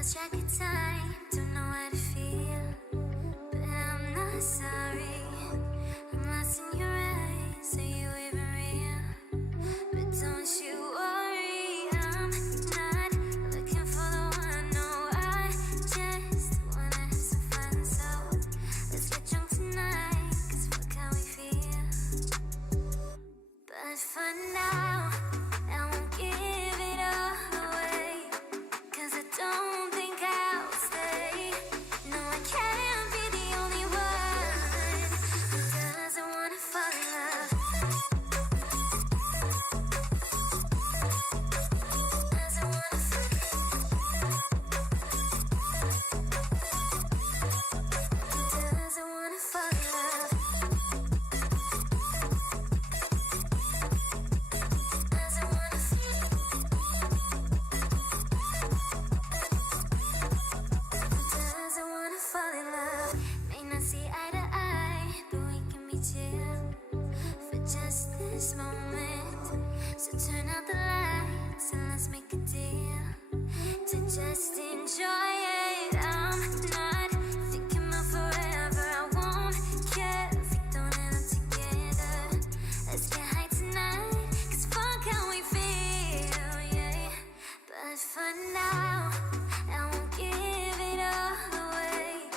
lost track of time, don't know how to feel, but I'm not sorry. I'm lost in your eyes, are you even real? But don't you worry, I'm not looking for the one. No, I just wanna have some fun. So let's get drunk tonight, 'cause fuck how we feel. But for now, I won't give it all away, 'cause I don't think I'll stay. No, I can't be the only one who doesn't wanna fall in love. Doesn't wanna fall in love. Doesn't wanna fall in love. Doesn't wanna fall in love. Doesn't wanna fall in love. May not see eye to eye, but we can be chill for just this moment. So turn out the lights and let's make a deal to just enjoy it. I'm not thinking about forever. I won't care if we don't end up together. Let's get high tonight, 'cause fuck how we feel, yeah. But for now, I won't give it all away,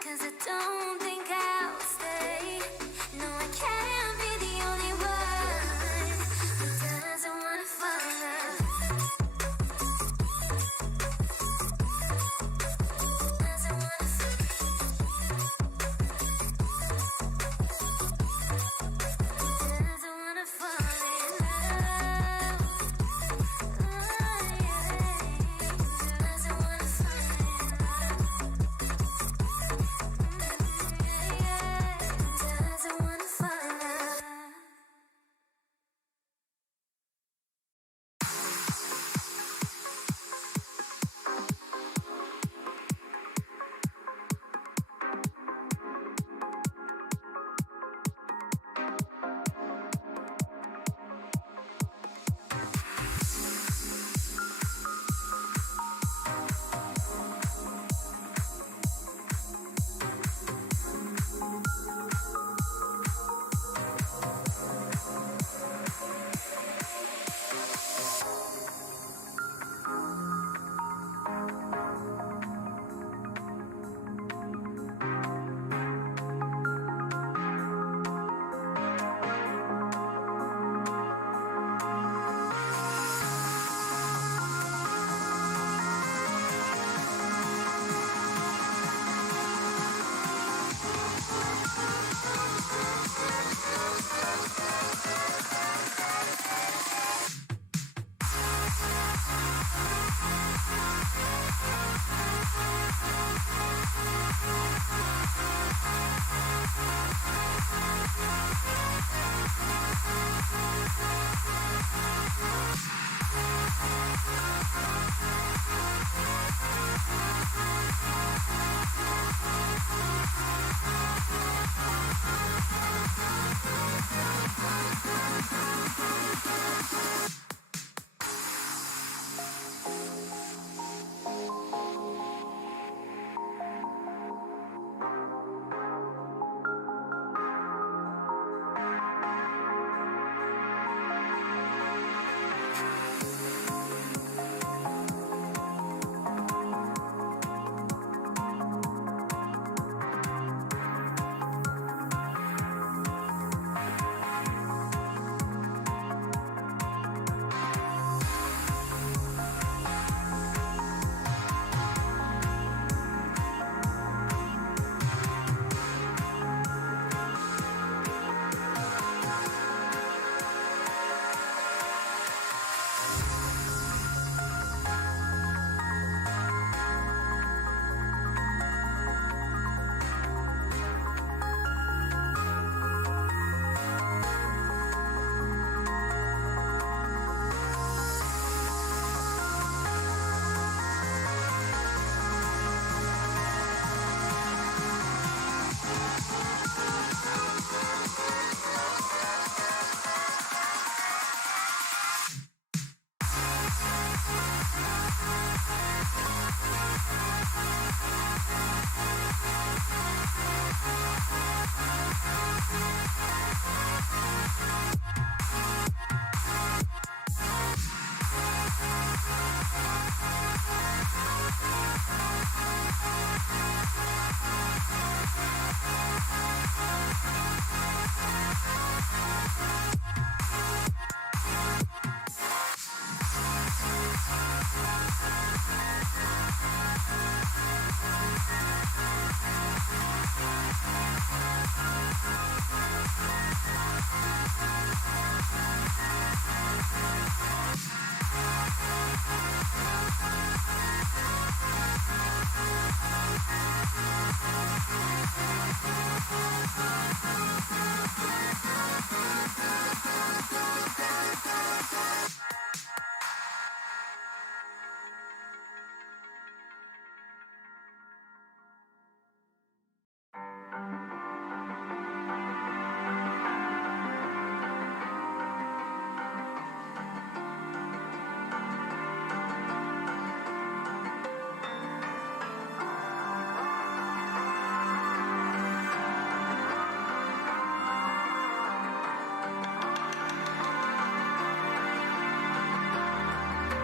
'cause I don't think I'll stay. No, I can't be the only one who doesn't wanna fall in love. Doesn't wanna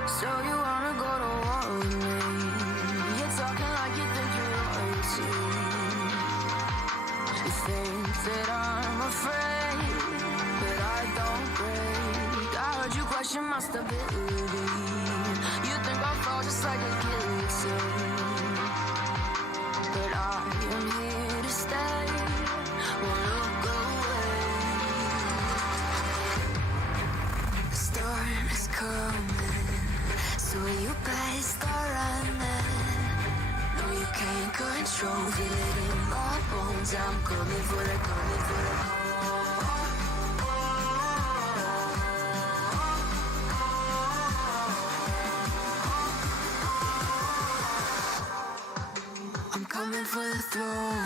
So you wanna go to war with me? You're talking like you think you're royalty. You think that I'm afraid, but I don't break. I heard you question my stability. You think I'll fall just like a guillotine, but I am here to stay. Won't look away. The storm is coming, so you better start running. No, you can't control it in my bones. I'm coming for the, coming for the. I'm coming for the throne.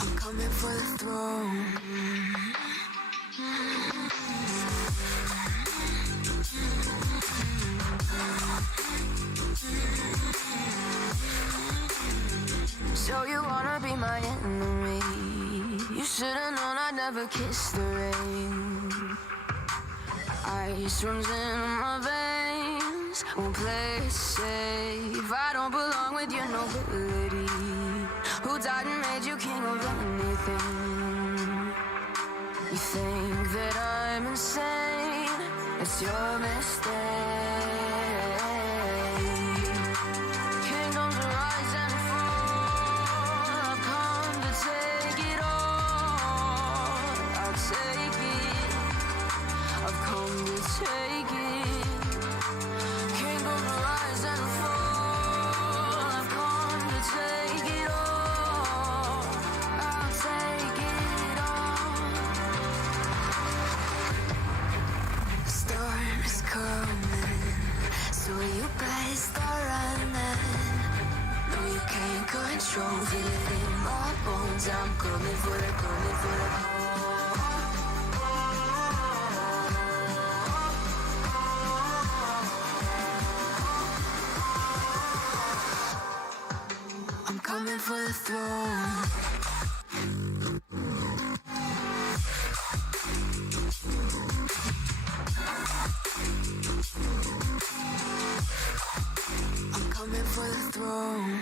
I'm coming for the throne. So you wanna be my enemy? You should've known I'd never kiss the rain. Ice runs in my veins, won't play it safe. I don't belong with your nobility. Who died and made you king of anything? You think that I'm insane? It's your mistake. Kingdoms rise and fall. I've come to take it all. I'll take it. I've come to take it. Kingdoms rise and fall. I've come to take it all. I'll take it all. The storm is coming, so you better start running. No, you can't control it in my bones. I'm coming for the, coming for the. I'm coming for the throne. I'm coming for the throne.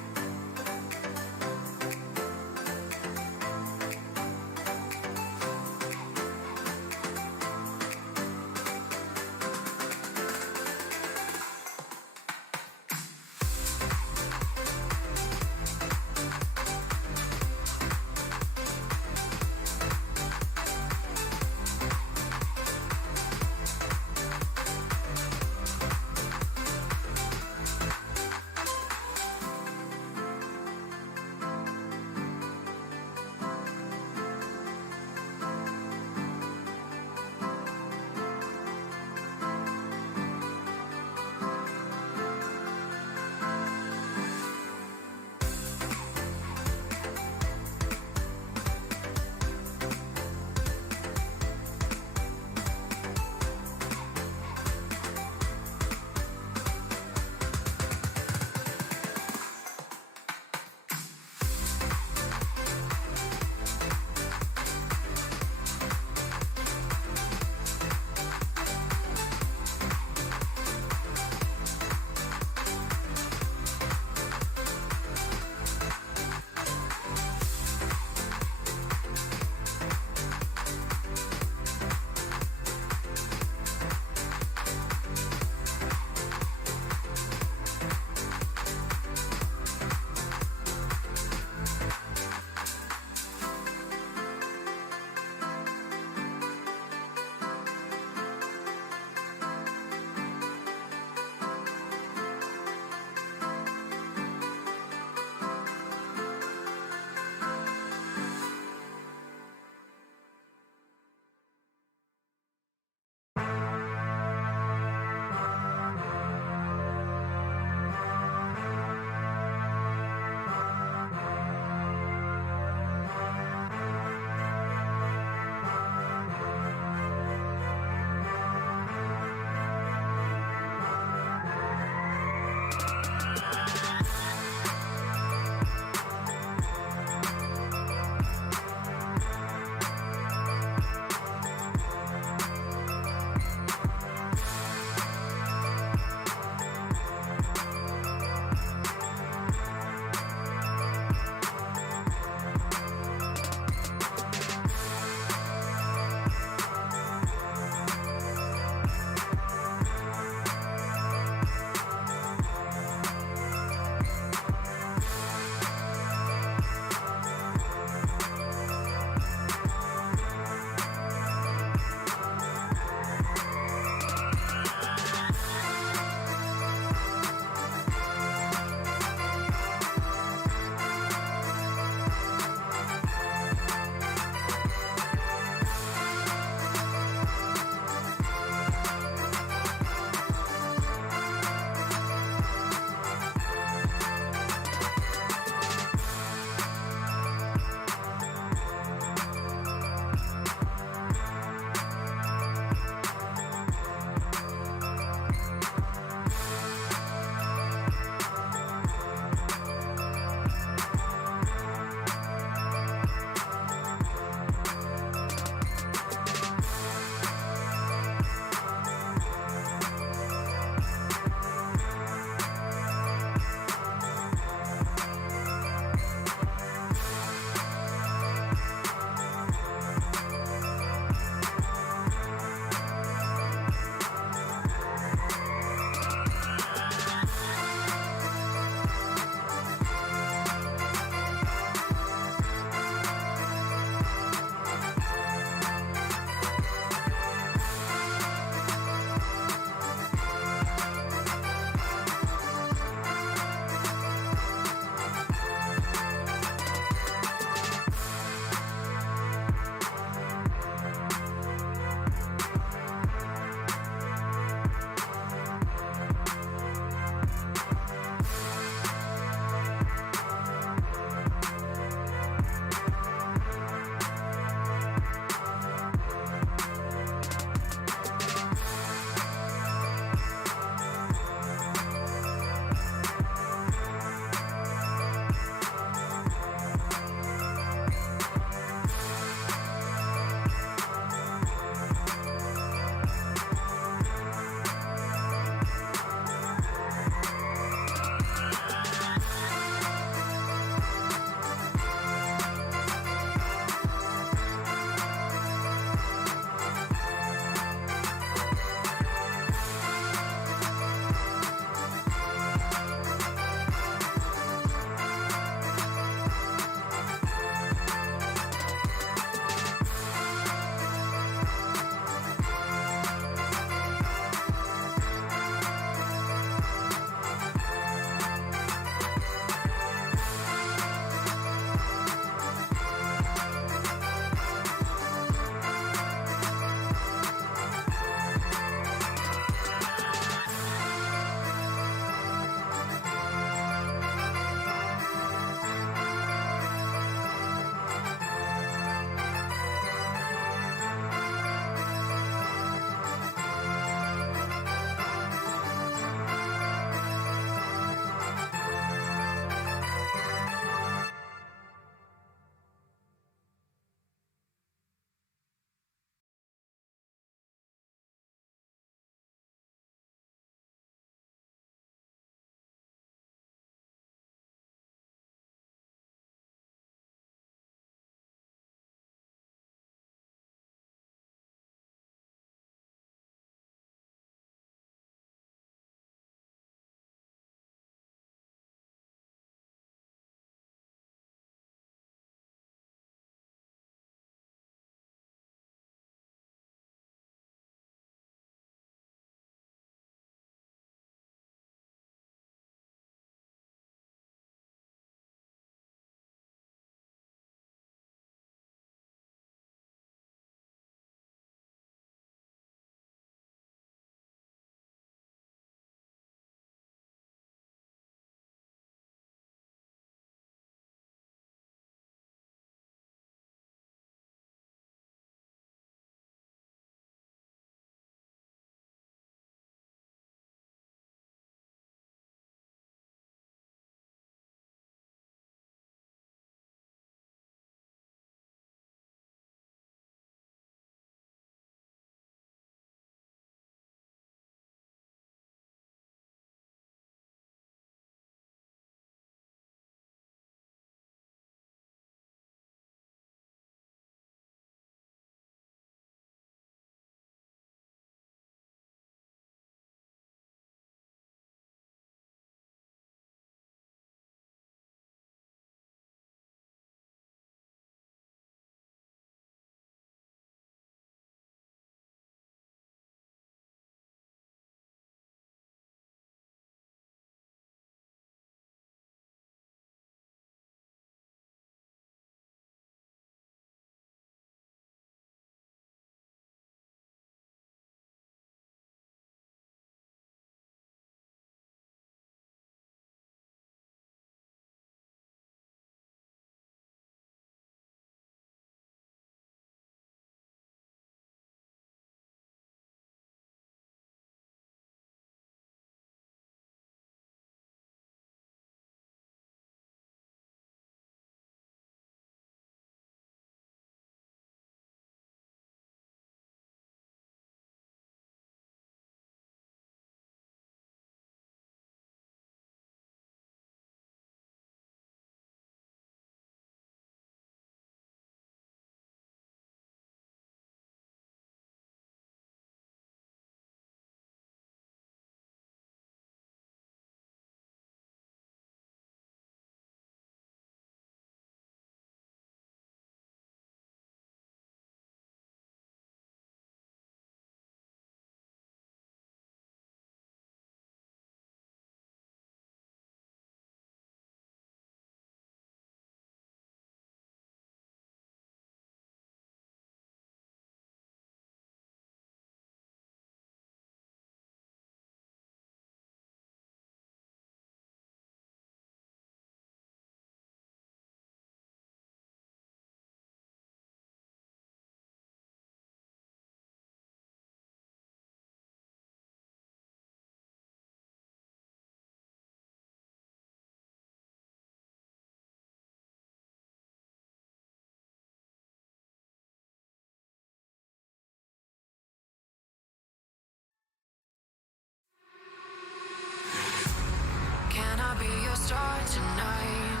star tonight.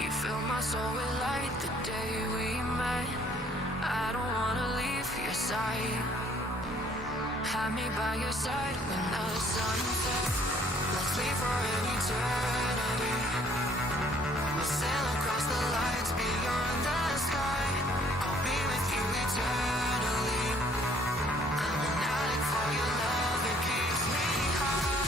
You fill my soul with light the day we met. I don't wanna leave your side. Have me by your side when the sun sets. Let's leave for an eternity. We'll sail across the lights beyond the sky. I'll be with you eternally. I'm an addict for your love, it keeps me high.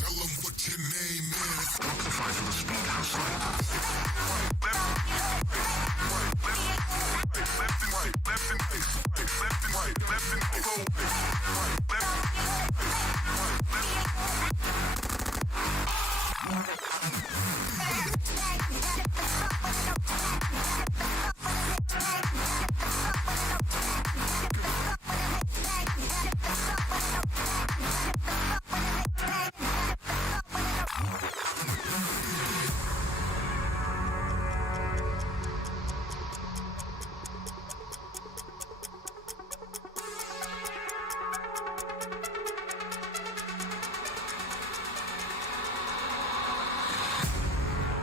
Tell them what your name is. Amplify for the speed house light.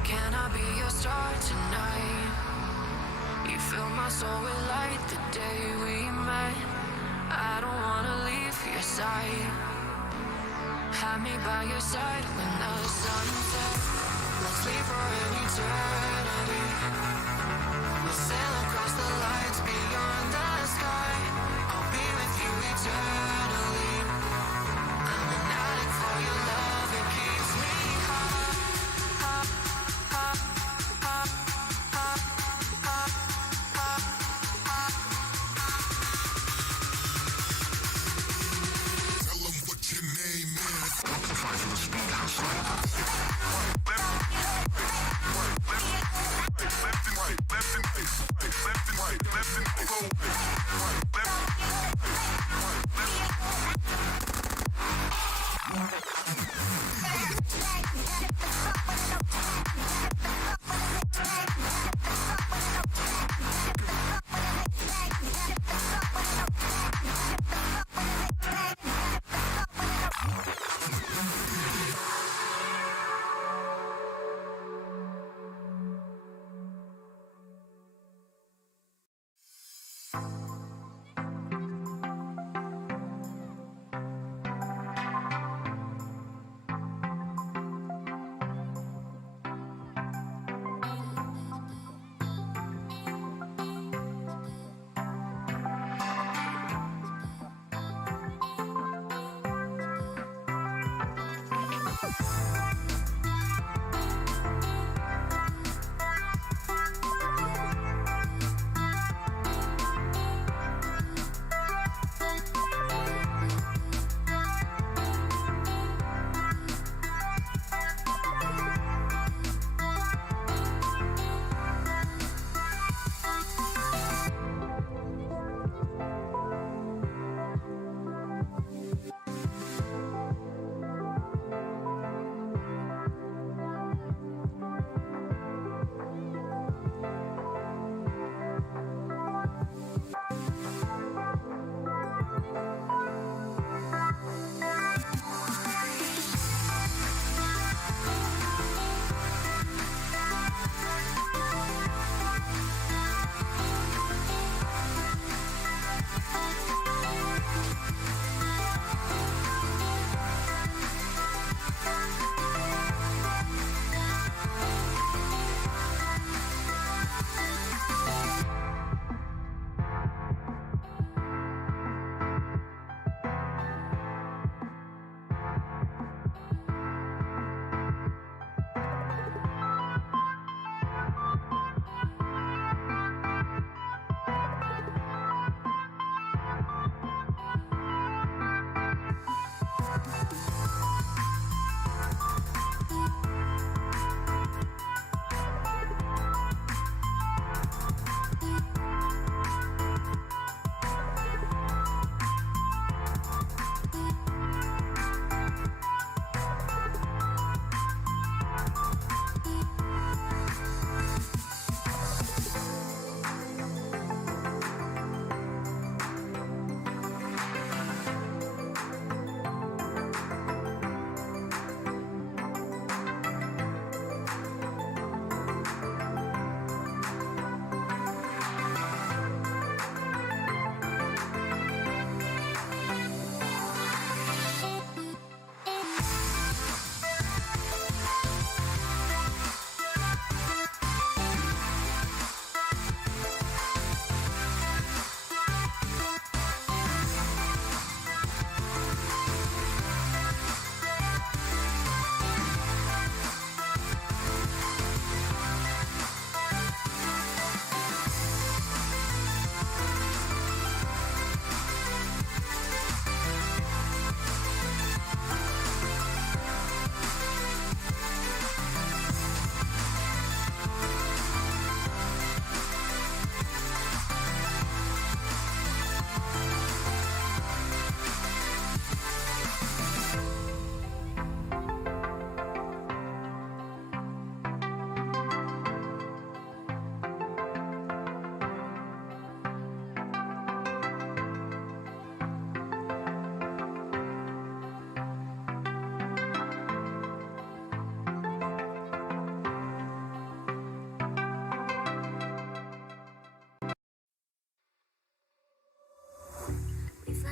Can I be your star tonight? You fill my soul with light the day we met. I don't wanna leave your side. Have me by your side when the sun sets. Let's leave for an eternity. We'll sail across the lights beyond the sky. I'll be with you eternally. I'm an addict for your love, it keeps me high. Tell them what your name is. Amplify for the speed house light.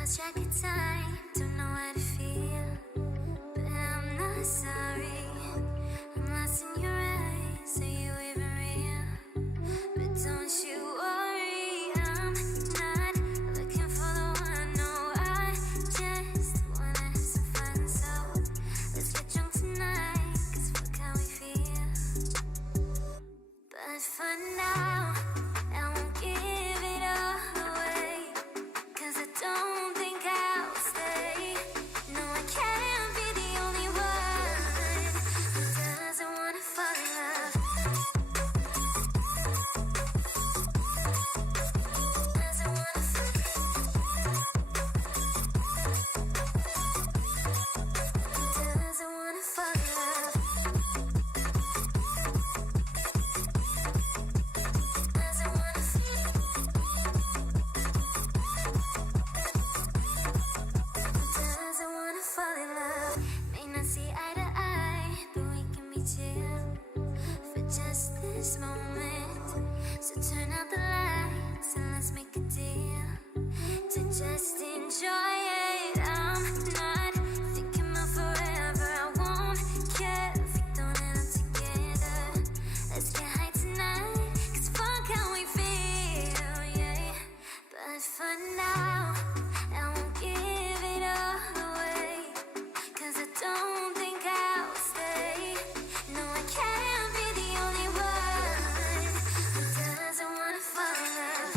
lost track of time, don't know how to feel, but I'm not sorry. I'm lost in your eyes, are you even real? But don't you worry, I'm not looking for the one. No, I just wanna have some fun. So let's get drunk tonight, 'cause fuck how we feel. But for now, I won't give it all away, 'cause I don't think I'll stay. No, I can't be the only one who doesn't wanna fall in love. Doesn't wanna fall in love. Doesn't wanna fall in love. Doesn't wanna fall in Doesn't wanna fall in love. May not see eye to eye, but we can be chill for just this moment. So turn out the lights and let's make a deal to just enjoy it. I'm not thinking about forever. I won't care if we don't end up together. Let's get high tonight, 'cause fuck how we feel, yeah. But for now, I won't give it all away, 'cause I don't think I'll stay. No, I can't be the only one who doesn't wanna fall in love.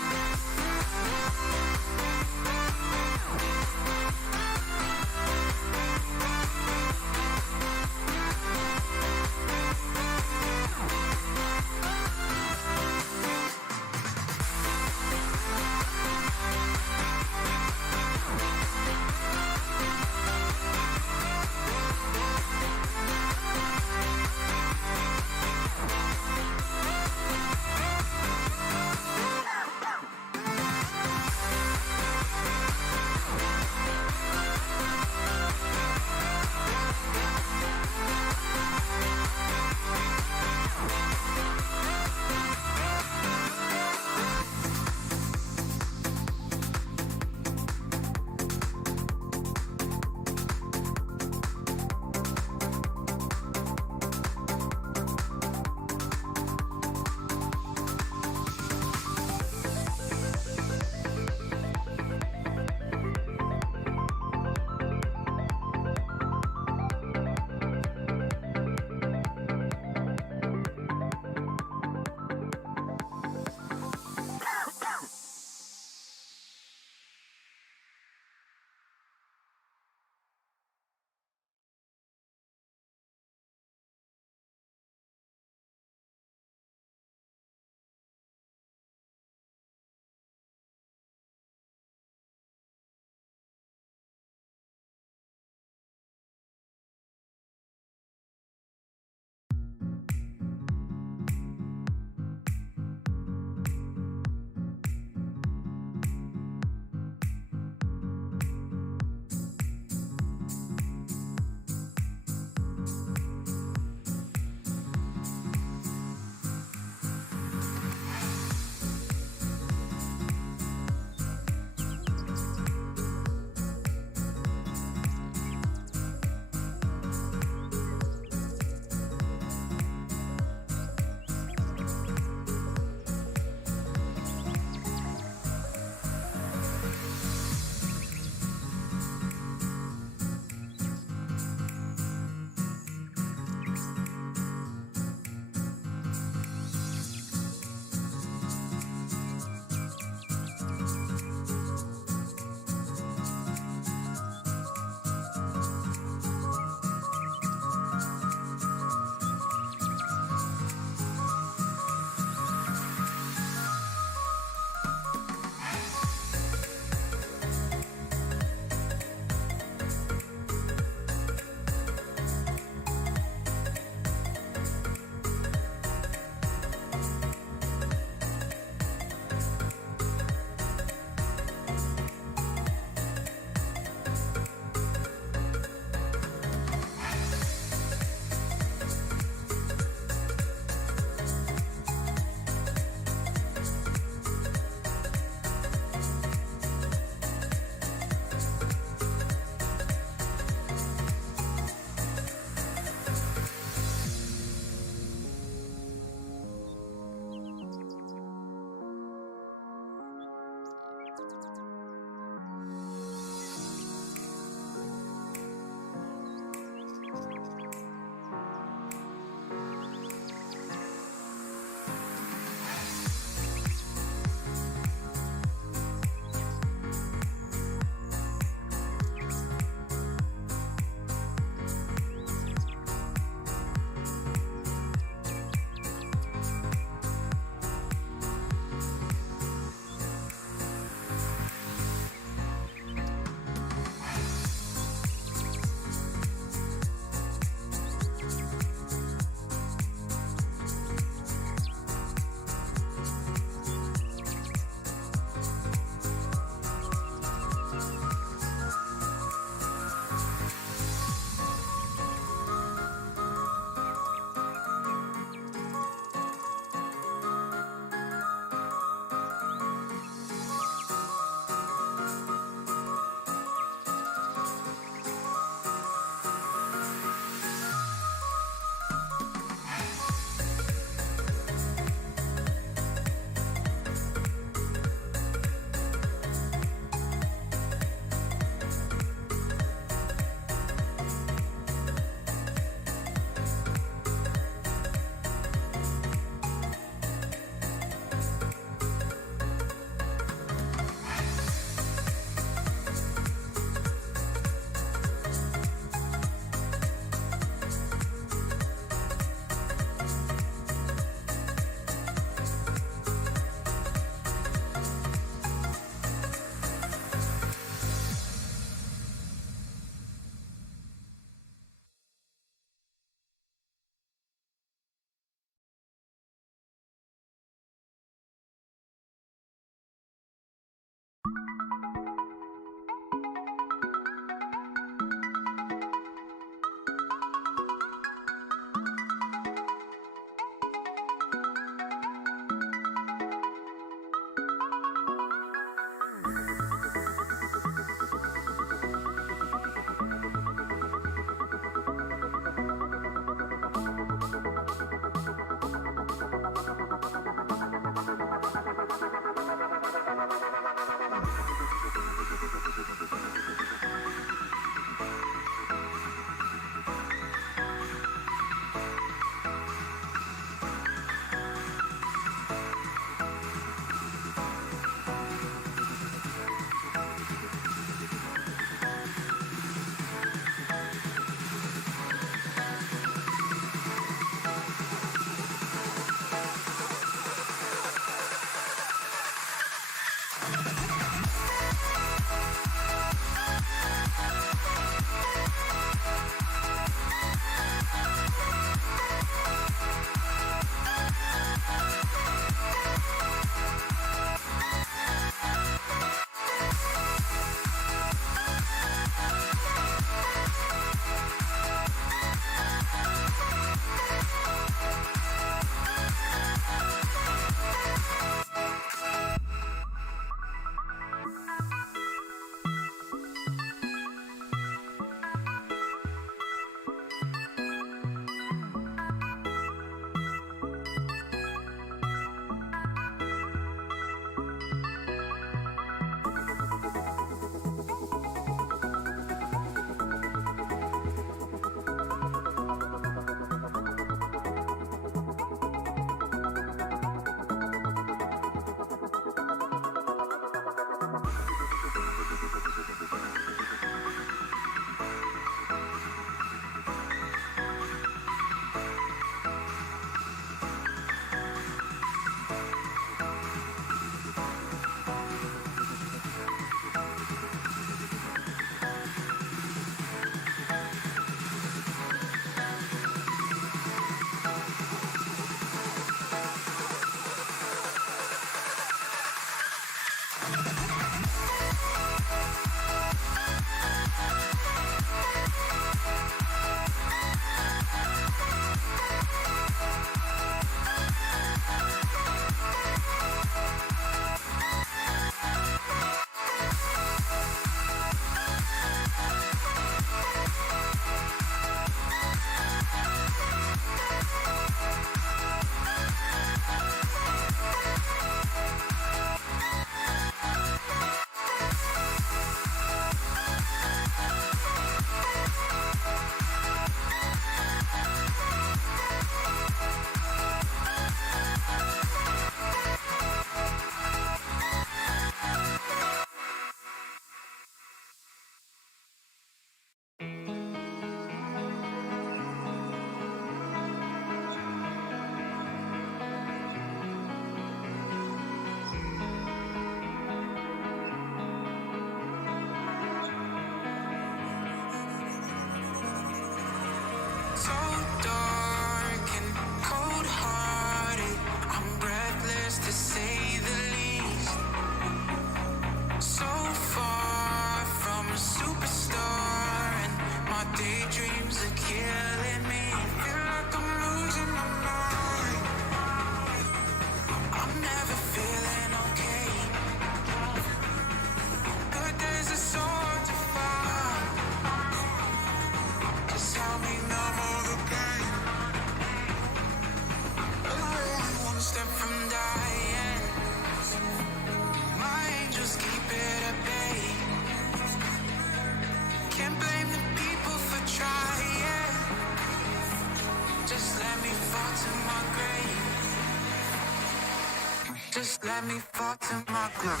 Just let me fall to my grave.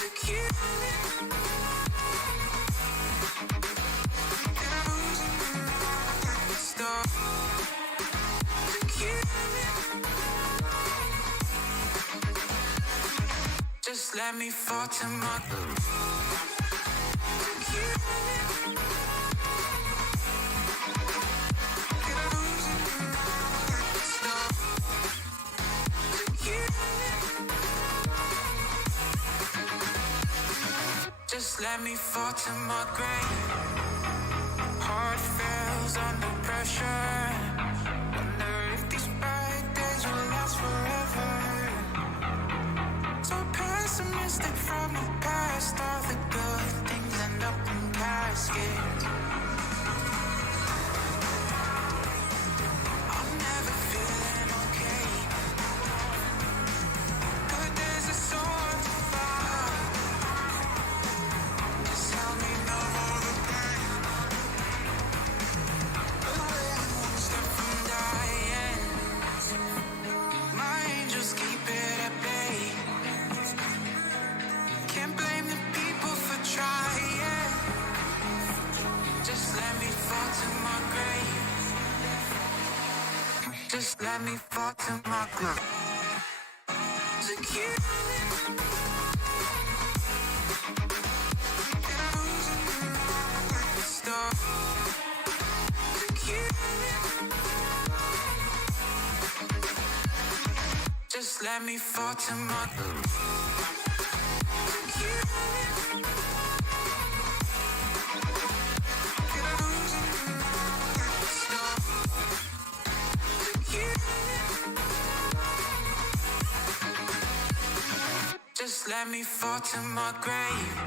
To kill it. And I'm losing my stuff. To kill it. Just let me fall to my grave. To kill it. And I'm losing my stuff. Just let me fall to my grave. Heart fails under pressure. Wonder if these bad days will last forever. So pessimistic from the past. All the good things end up in caskets. I'm never feeling okay. But there's a soul Just let me fall to my groove. Secure. Stop. Secure. Just let me fall to my groove. Secure. Stop. Secure. Just let me fall to my grave.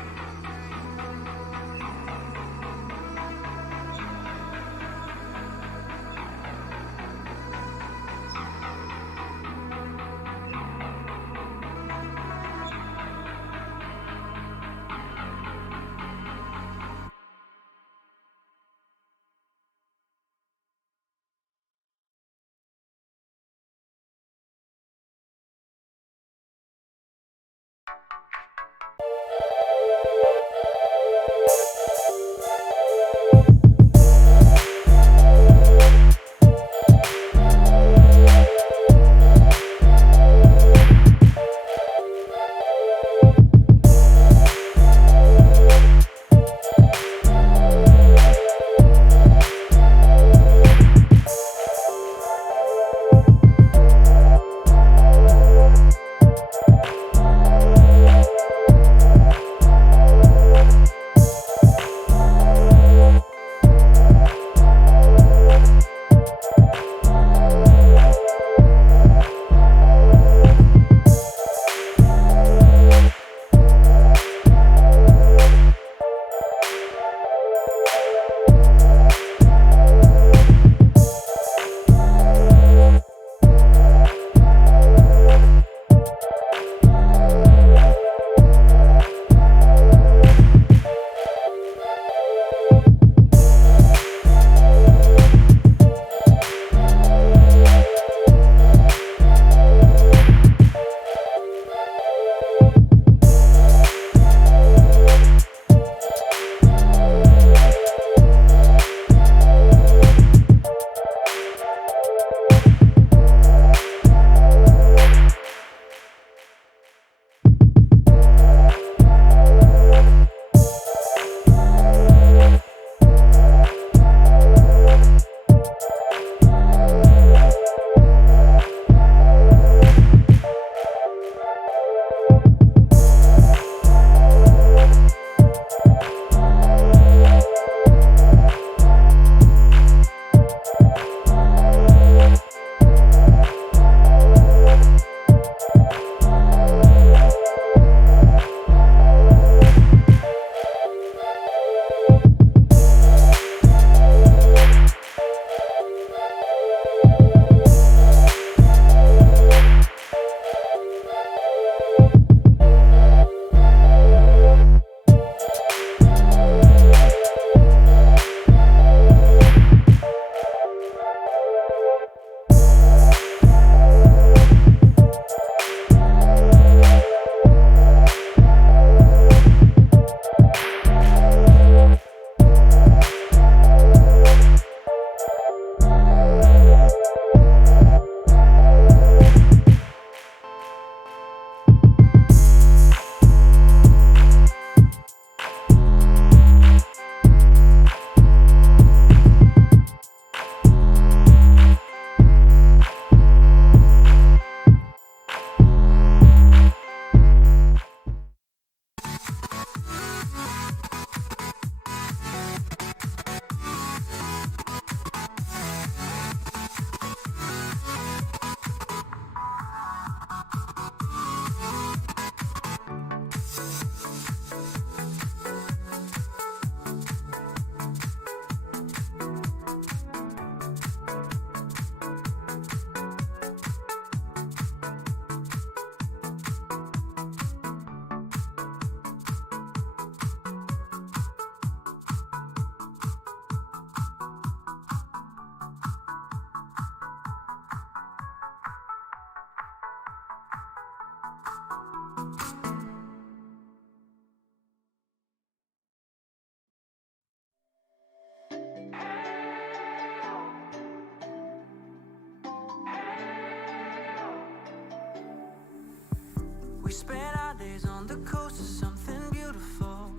spent our days on the coast of something beautiful.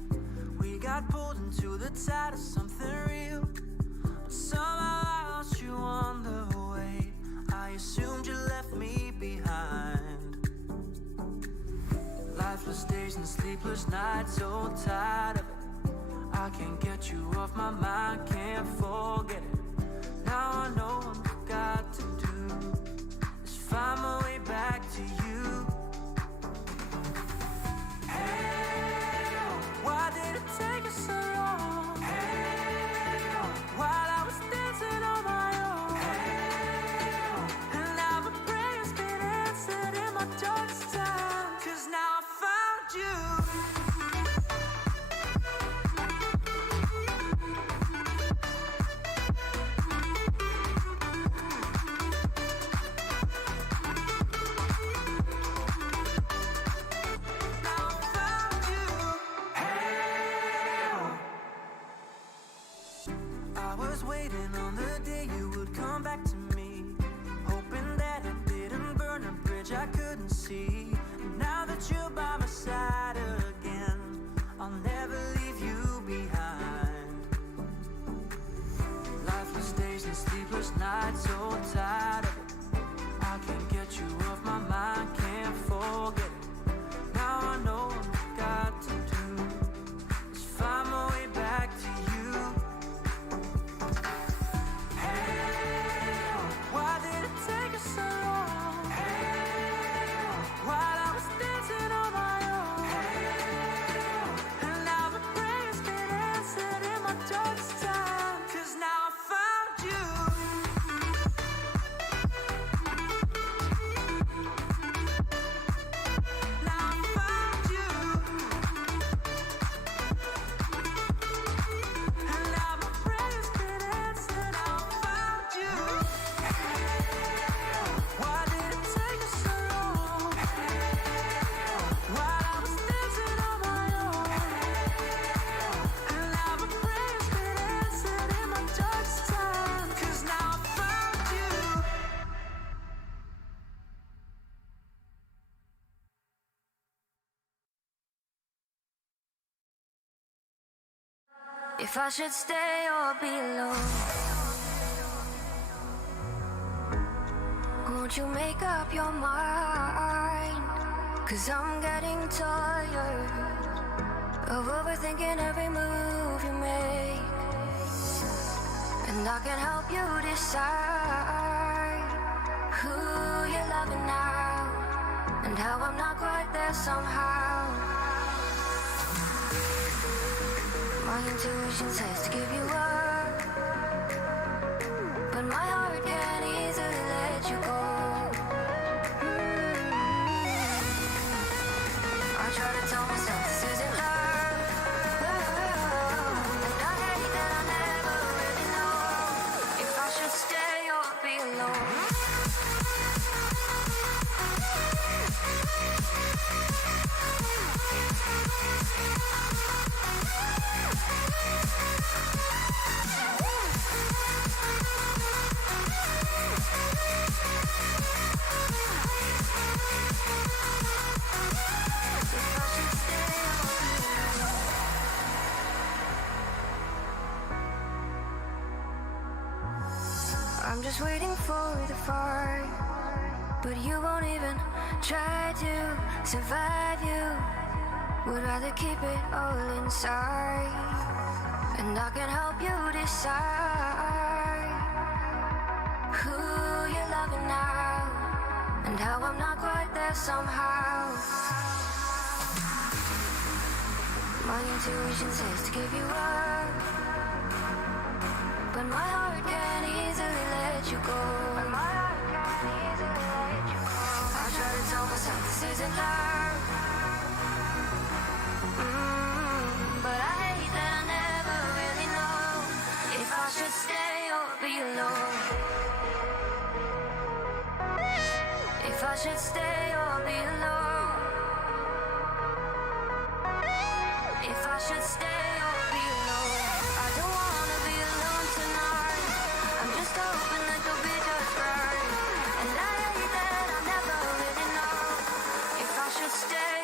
We got pulled into the tide of something real. But somehow I lost you on the way. I assumed you left me behind. Lifeless days and sleepless nights, so tired of it. I can't get you off my mind, can't forget it. Now I know what I've got to do is find my way back to you. Hey, why did it take us so long? Hey, while I was dancing on my own. Hey, and now my prayers been answered in my darkest time. 'Cause now I found you. I was waiting on the day you would come back to me, hoping that I didn't burn a bridge I couldn't see. Now that you're by my side again, I'll never leave you behind. Lifeless days and sleepless nights, so tired of it. I can't get you off my mind, can't forget it. Now I know what I've got to do is find my way back to you. Why did it take us so long? Hey, while I was dancing on my own. Hey, and now my prayers been answered in my darkest time. 'Cause now I found you. Now I found you. And now my prayers been answered. Now I found you. Why did it take us so long? While I was dancing on my own. And now my prayers been answered in my darkest time. 'Cause now I found you. If I should stay or be alone, won't you make up your mind? 'Cause I'm getting tired of overthinking every move you make. And I can help you decide who you're loving now, and how I'm not quite there somehow. My intuition says to give you up, but my heart can't easily let you go. I try to tell myself this isn't love, and I hate that I never really know if I should stay or be alone. I'm just waiting for the fight, but you won't even try to survive. You would rather keep it all inside, and I can help you decide who you're loving now, and how I'm not quite there somehow. My intuition says to give you up, but my heart can't easily let you go. I try to tell myself this isn't love, but I hate that I never really know if I should stay or be alone. If I should stay or be alone. If I should stay or be alone. I don't wanna be alone tonight. I'm just hoping that you'll be just right. And I hate that I never really know if I should stay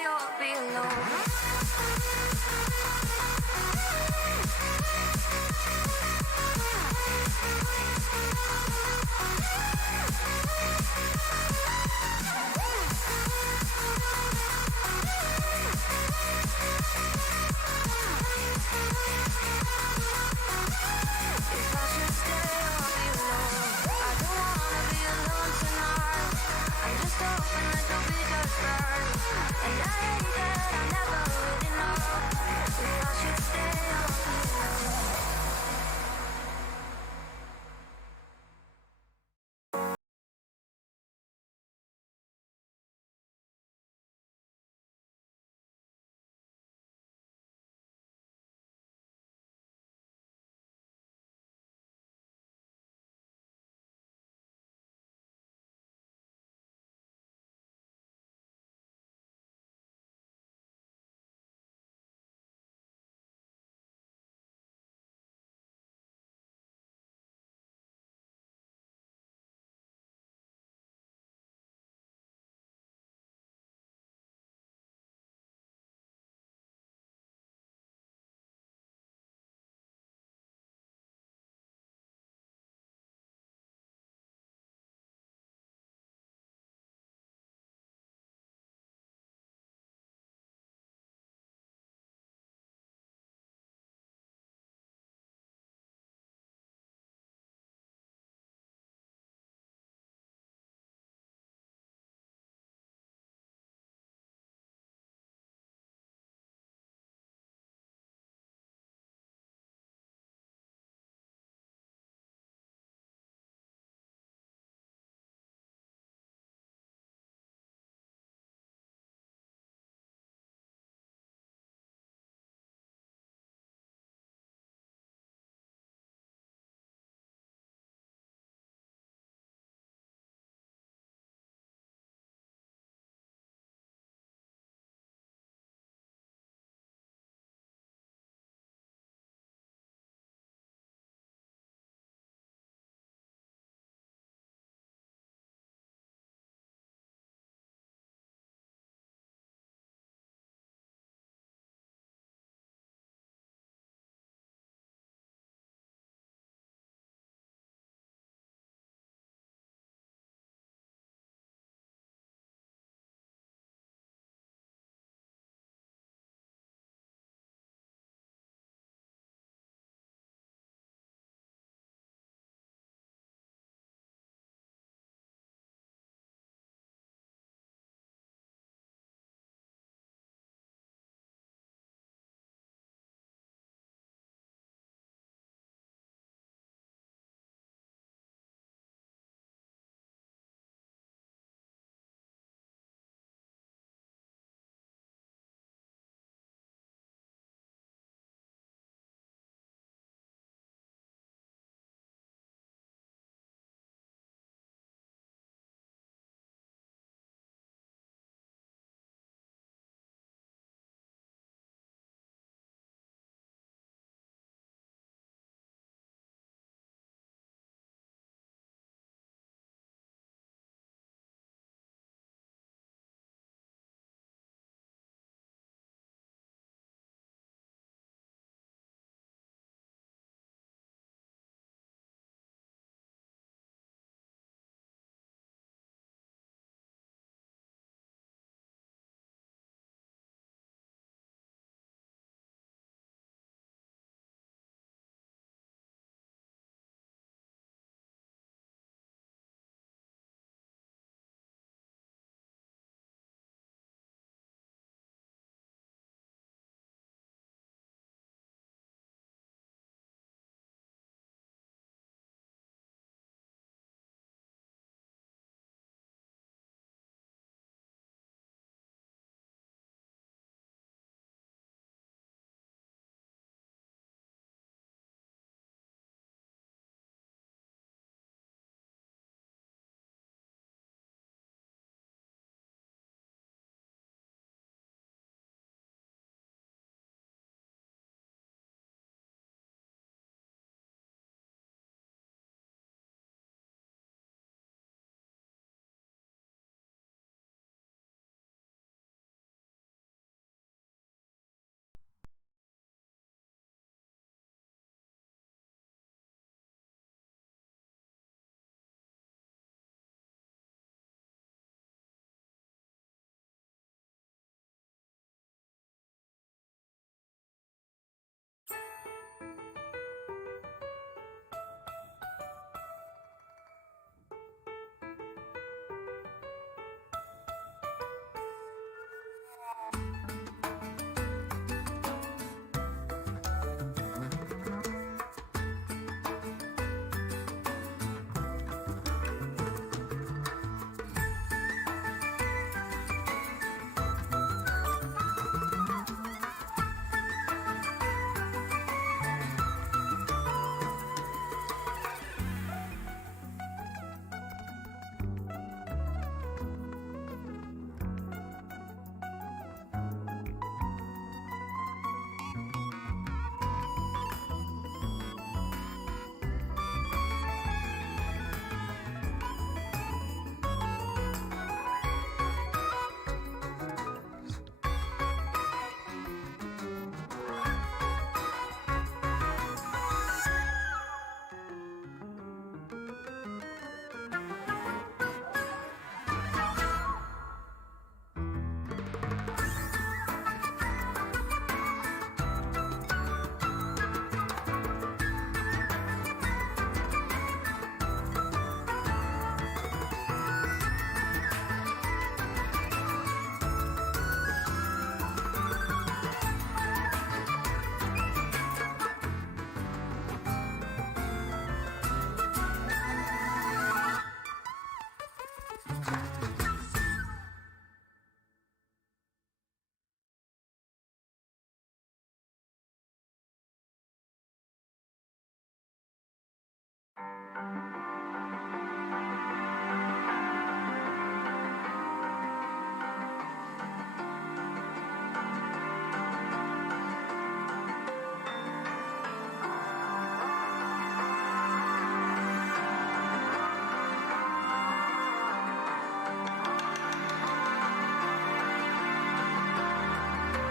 And I hate that I never really know if I should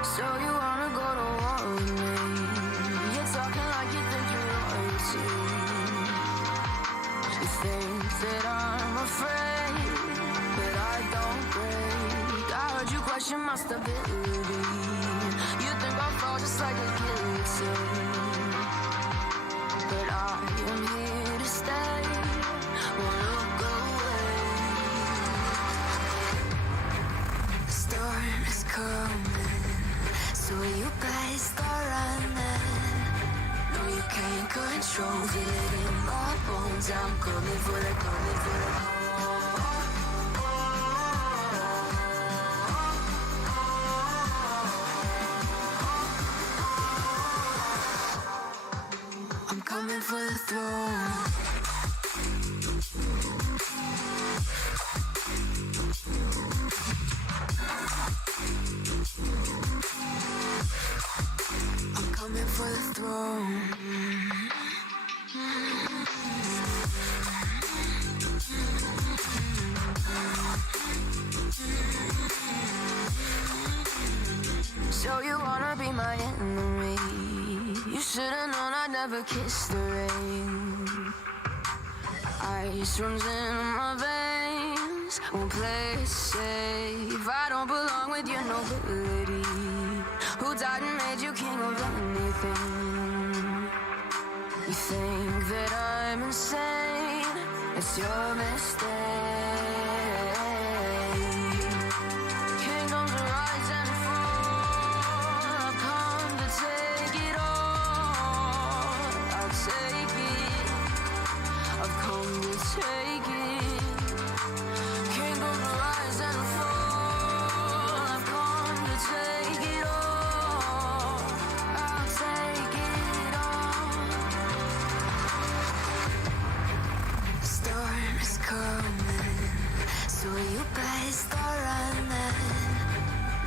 So you wanna go to war with me? You're talking like you think you're royalty. You think that I'm afraid, but I don't break. I heard you question my stability. You think I'll fall just like a guillotine, but I am here to stay. Won't look away. The storm is coming, so you better start running. No, you can't control, feel it in my bones. I'm coming for the, coming for the. I'm coming for the throne. I'm coming for the throne. So you wanna be my enemy? You should've known I'd never kiss the rain. Ice runs in my veins, won't play it safe. I don't belong with your nobility. Who died and made you king of anything? You think that I'm insane, it's your mistake. Kingdoms rise and fall, I've come to take it all. I'll take it, I've come to take it. Kingdoms rise and fall, I've come to take it all. I'll take it all. The storm is coming, so you better start running.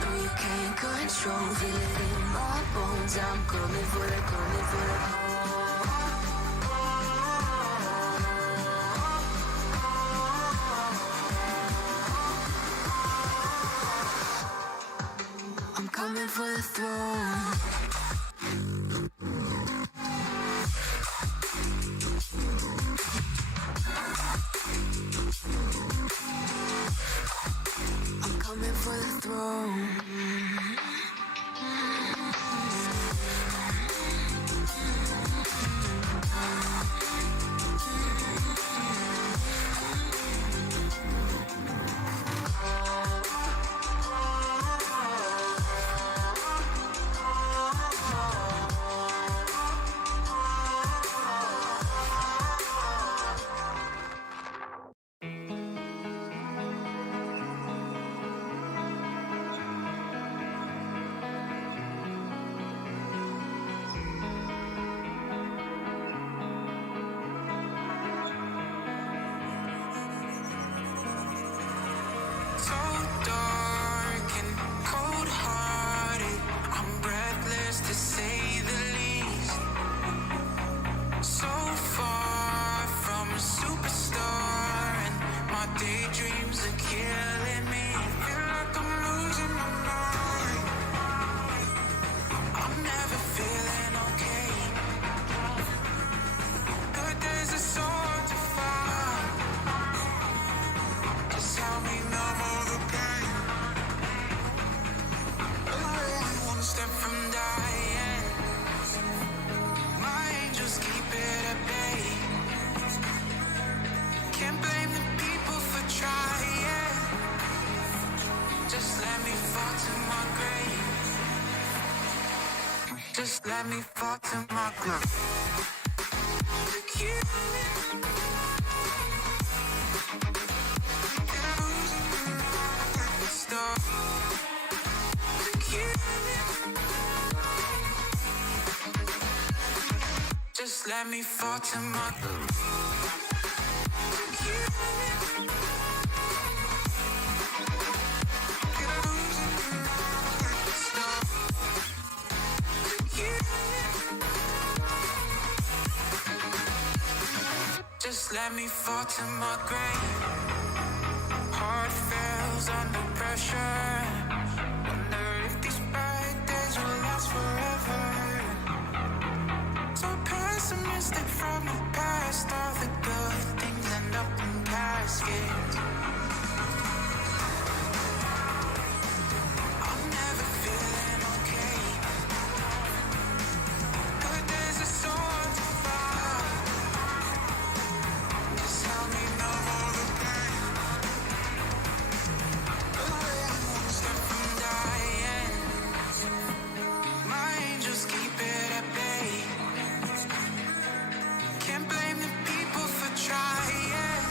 No, you can't control, feel it in my bones. I'm coming for the, coming for the. I'm coming for the throne. I'm coming for the throne. So dark and cold-hearted, I'm breathless to say the least. So far from a superstar, and my daydreams are killing me. Feel like I'm losing my mind. I'm never feeling okay. Good days are so hard to find. Just help me numb all the pain. I'm only one step from dying. My angels keep it at bay. Can't blame the people for trying. Just let me fall to my grave. Just let me fall to my grave. To kill me. Stop. To kill me. Just let me fall to my grave. To kill me. Stop. To kill me. Just let me fall to my grave. Heart fails under pressure. Wonder if these bad days from the past, all the good things end up in caskets. I'm never feeling okay, but there's a sword to fall. Just help me know all the pain. One step from dying, my angels keep it at bay. Can't blame the people for trying.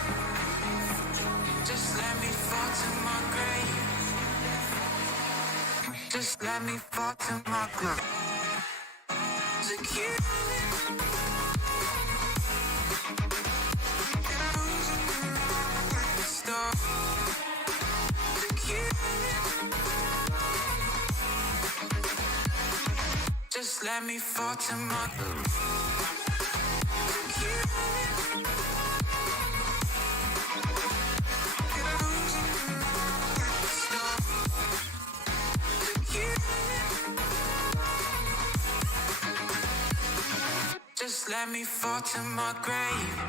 Just let me fall to my grave. Just let me fall to my grave. Secure. Just let me fall to my Just let me fall to my grave.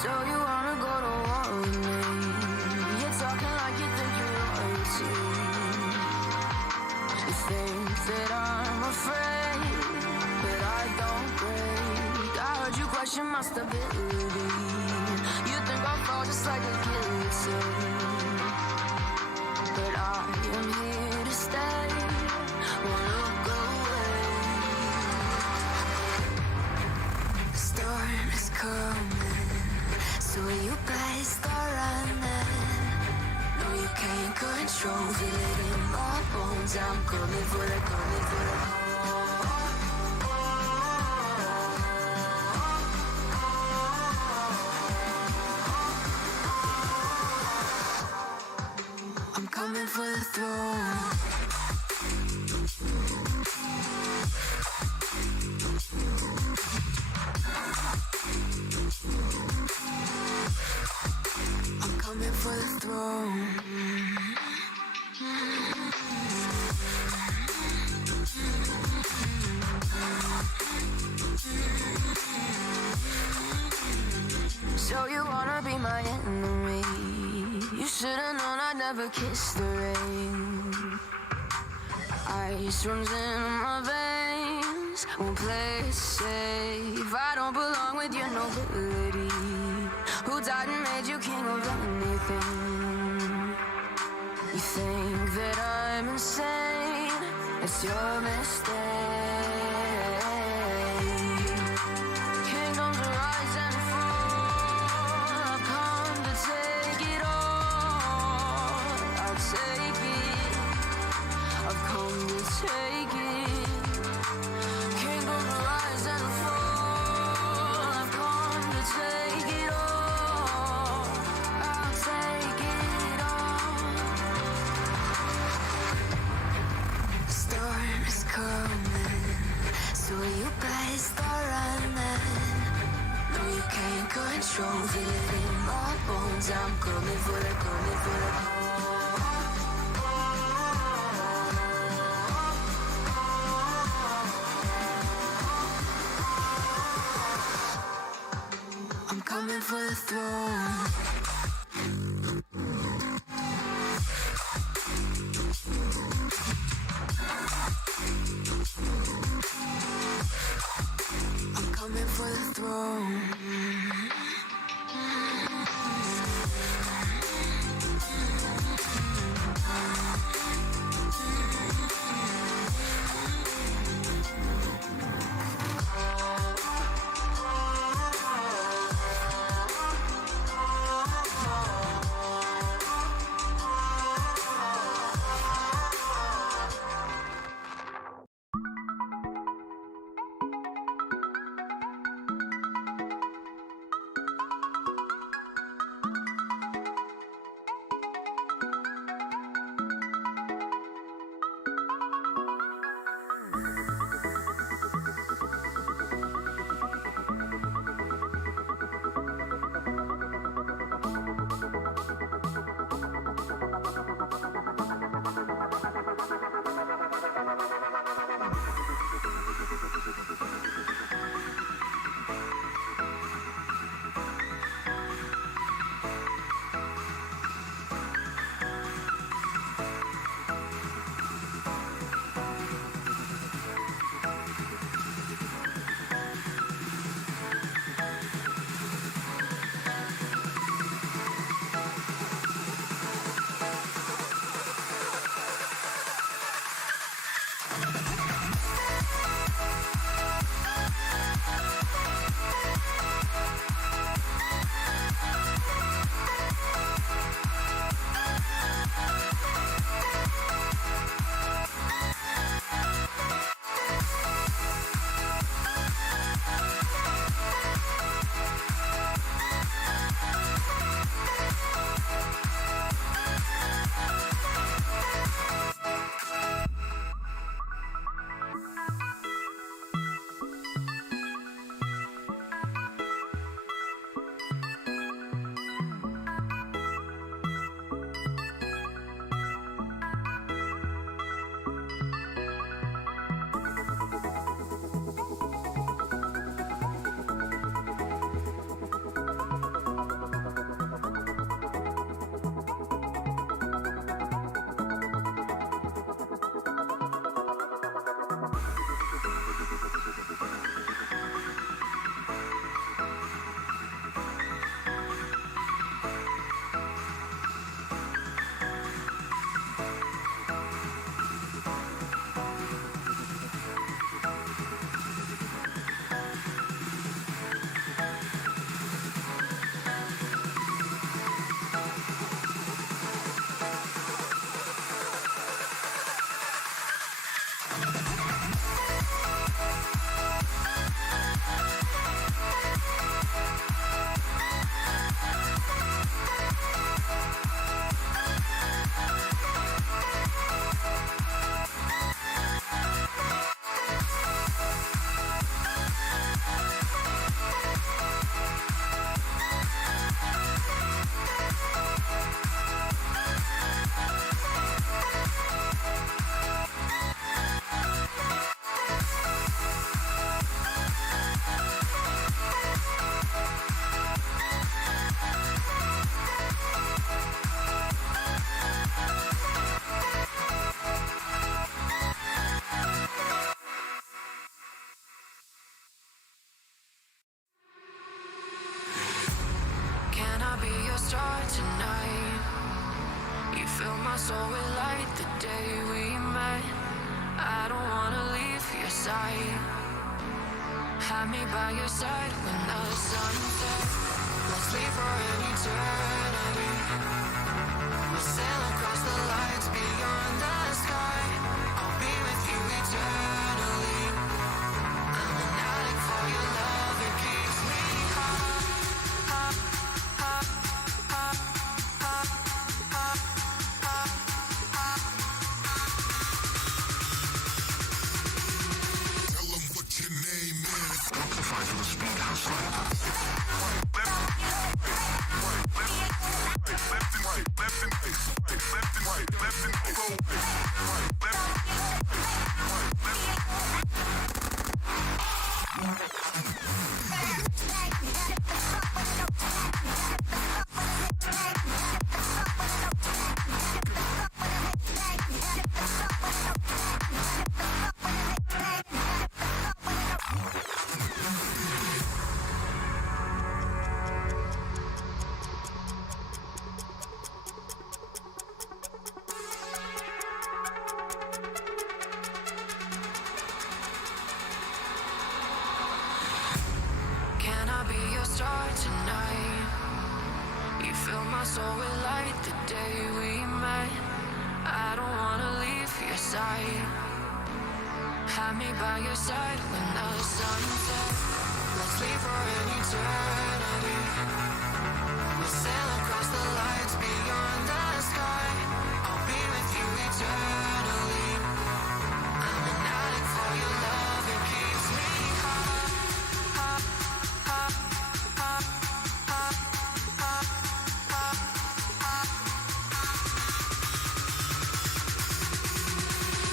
So you wanna go to war with me? You're talking like you think you're royalty. You think that I'm afraid, but I don't break. I heard you question my stability. You think I'll fall just like a guillotine, but I am here to stay. Won't look away. The storm is coming, so you better start running. No, you can't control, feel it in my bones. I'm coming for the, coming for the. I'm coming for the throne. I'm coming for the throne. So you wanna be my enemy? You should've known I'd never kiss the rain. Ice runs in my veins, won't play it safe. I don't belong with your nobility. Who died and made you king of anything? You think that I'm insane? It's your mistake. Kingdoms rise and fall. I've come to take it all. I'll take it. I've come to take it. Kingdoms rise and fall. I've come to take it all. I'll take it all. The storm is coming, so you better start running. No, you can't control, feel it in my bones. I'm coming for the, coming for the. I'm coming for the throne. I'm coming for the throne. fill my soul with light the day we met. I don't wanna leave your side. Have me by your side when the sun sets. Let's leave for an eternity. We'll sail across the lights beyond the sky. I'll be with you eternally. I'm an addict for your love, it keeps me high. Tell them what your name is. Amplify to the speed house light. Left and right, left and right, left and right, left and right, go right, left, Can I be your star tonight? You fill my soul with light the day we met. I don't wanna leave your side. Have me by your side when the sun sets. Let's leave for an eternity. We'll sail across the lights beyond the sky. I'll be with you eternally. I'm an addict for your love, it keeps me high.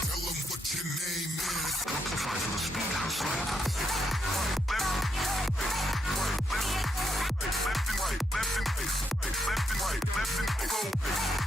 tell them what your name is. Amplify to the speed house light. Left and right, left and right, left and right, go.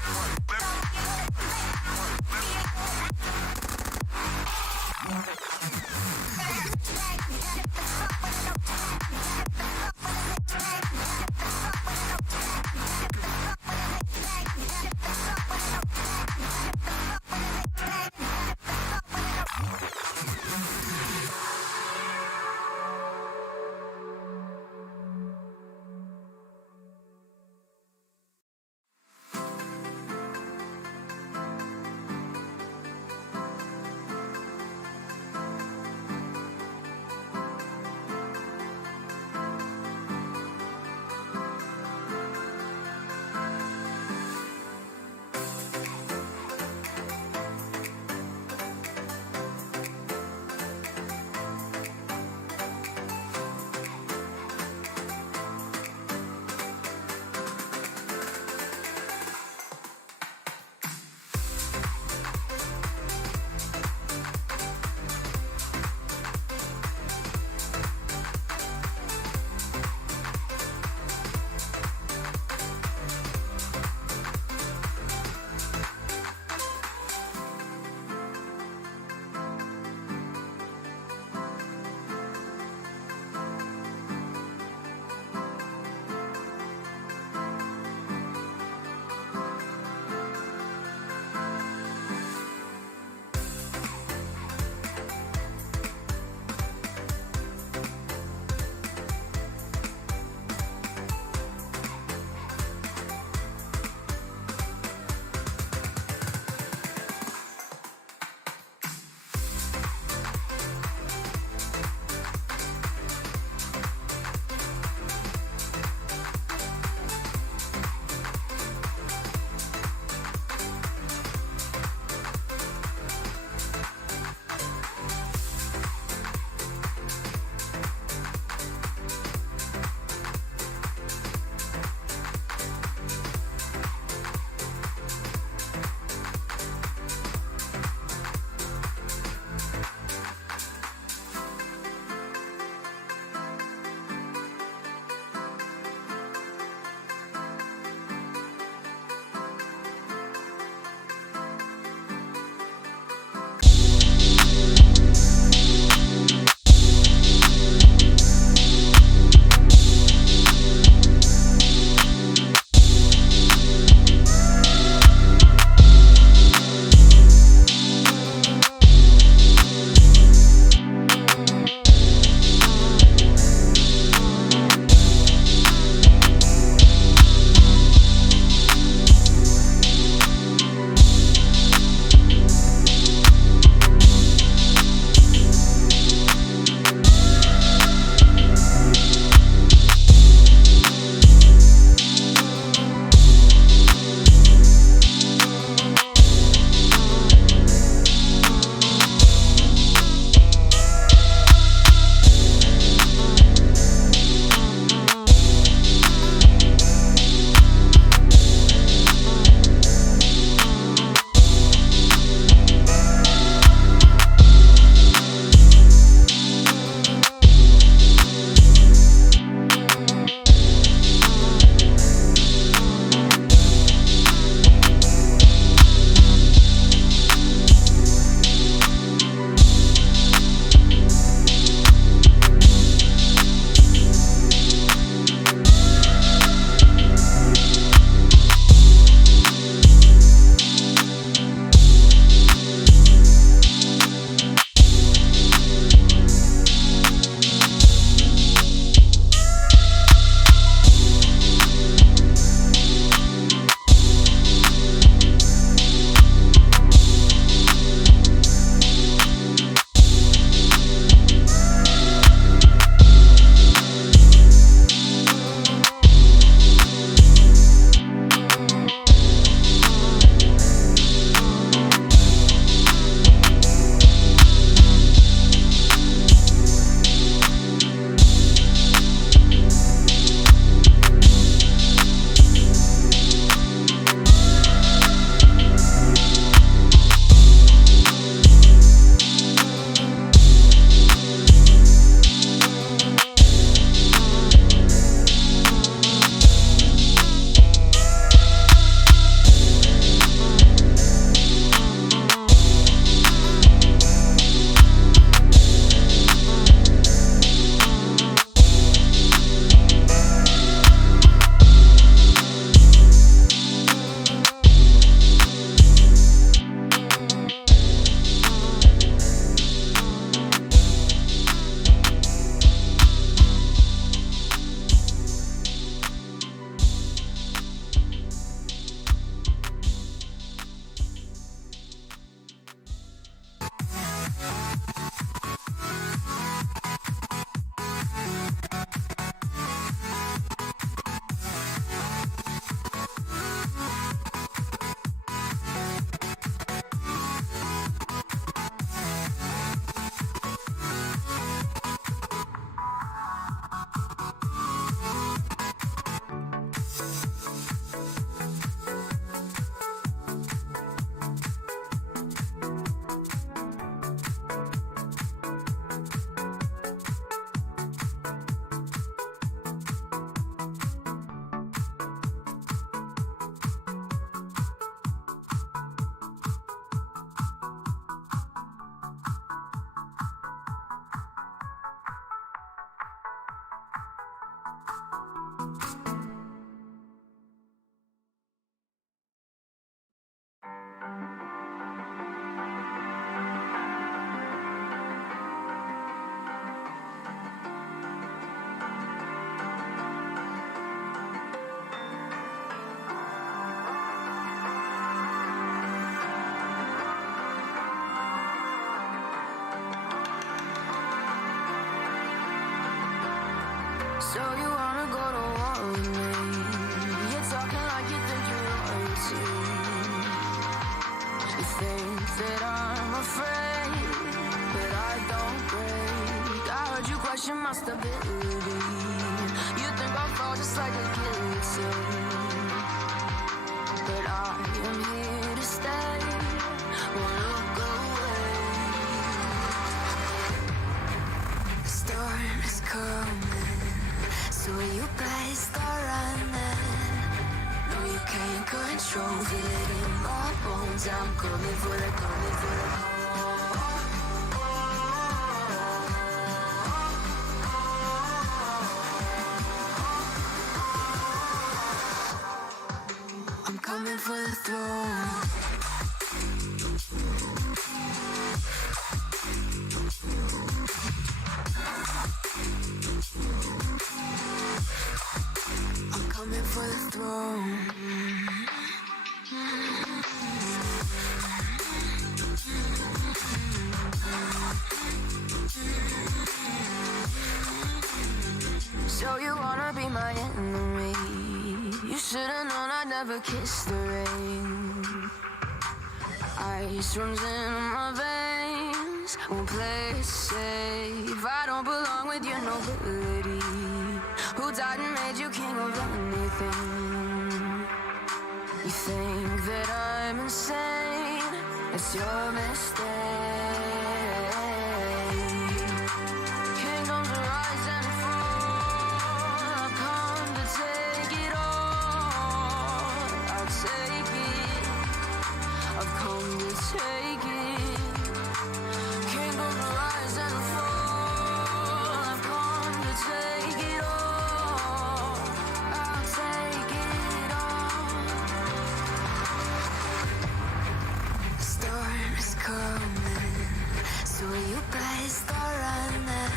So you wanna go to war with me? You're talking like you think you're royalty. You think that I'm afraid, but I don't break. I heard you question my stability. You think I'll fall just like a guillotine, but I am here to stay. Won't look away. The storm is coming, so you better start running. No, you can't control, feel it in my bones. I'm coming for the, coming for the. I'm coming for the throne. I'm coming for the throne. So you wanna be my enemy? You should've known I'd never kiss the rain. Ice runs in my veins, won't play it safe. I don't belong with your nobility. Who died and made you king of anything? You think that I'm insane? It's your mistake. Kingdoms rise and fall. I've come to take it all. I'll take it. I've come to take it. Kingdoms rise and fall. I've come to take it all. I'll take it all. The storm is coming, so you better start running.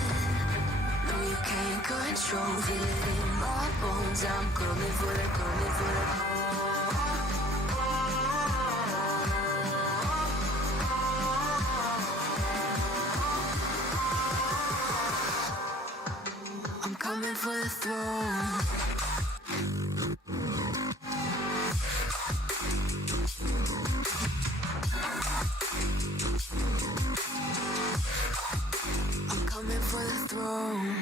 No, you can't control, feel it in my bones. I'm coming for the, coming for the. I'm coming for the throne. I'm coming for the throne.